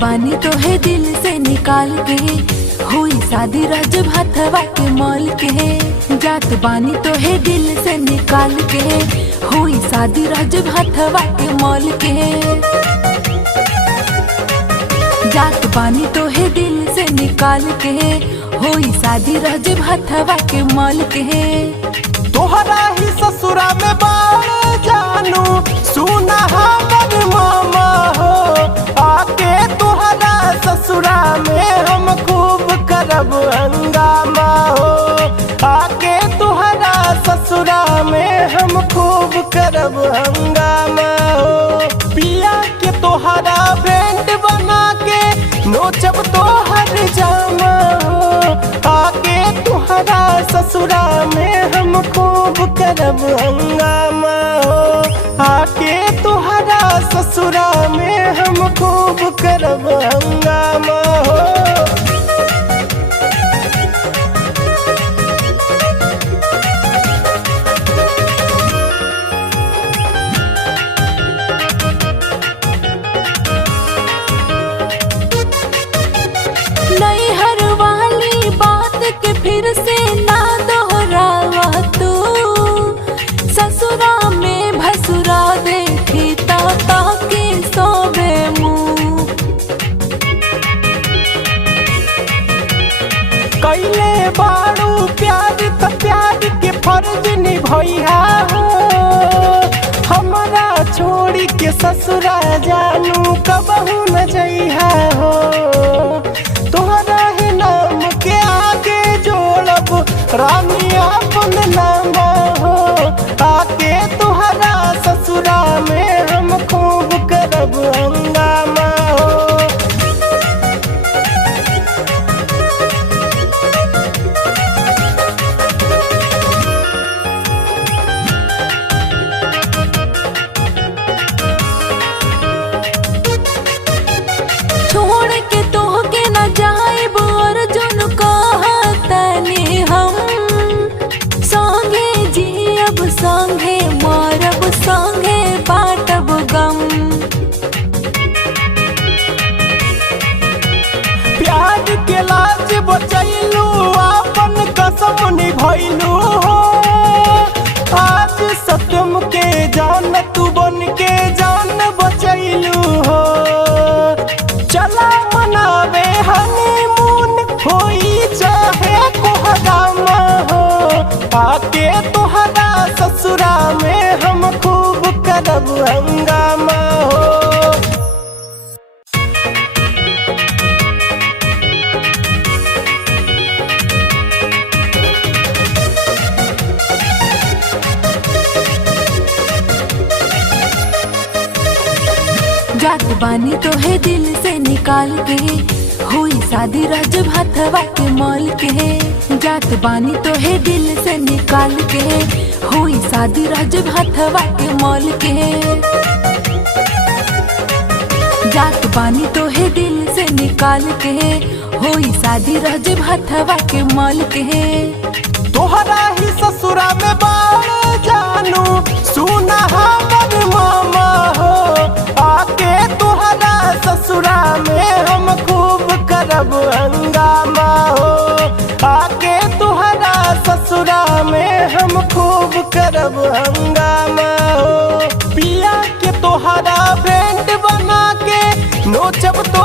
बानी तो है दिल से निकाल के, हुई शादी रजब हथवा के मॉल के। जात बानी तो है दिल से निकाल के, हुई शादी रजब हथवा के मॉल के। जात बानी तो है दिल से निकाल के, हुई शादी रजब हथवा के मॉल के। तोहरा ही ससुरा में बाड़ जानू सुना हमर मामा हो, आके तोहरा ससुरा में हम खूब करब हंगामा हो। आके तोहरा ससुरा में हम खूब करब हंगामा हो। पिया के तोहरा बैंड बना के नोचब तोहर जामा हो। आके तोहरा ससुरा में हम खूब करब हंगामा हो। आके तोहरा ससुरा में हम खूब करब हंगामा हो। नैहर वाली बात के फिर से ना दोहरावा तू, ससुरा में भसुरा देखी ताता के सोबे मुँह। कैले बाड़ू प्यार त प्यार के फर्ज निभैया हो। हमारा छोड़ी के ससुरा जानू कबहू न जइहा हो। तोहरा ही नाम के आगे जोड़ब रानी अपन नाम हो। आके तोहरा ससुरा में हम खूब करब हंगामा हो। छोड़ के तोहके न जाइब अर्जुन कहतनी हम, संगे जियब संगे मरब संगे बाटब गम। प्यार के लाज बचैलू अपन कसम निभैलू हो। आज सत्यम के जान तू बन के जान बचैलू हो। चला मनावे हनीमून होई चाहे कोहरामा हो। आके तोहरा ससुरा में हम खूब करब हंगामा हो। जात बानी तो है दिल से निकाल के, हुई शादी रजब हथवा के मॉल के। जात बानी तो है दिल से निकाल के, हुई शादी रजब हथवा के मॉल के। जात बानी तो है दिल से निकाल के, हुई शादी रजब हथवा के मॉल के। तोहरा ही ससुरा में बाड़ जानू सुना हमर मामा हो। आके तोहरा ससुरा में हम खूब करब हंगामा हो। आके तोहरा ससुरा में हम खूब करब हंगामा हो। पिया के तोहरा बैंड बना के नोचब तो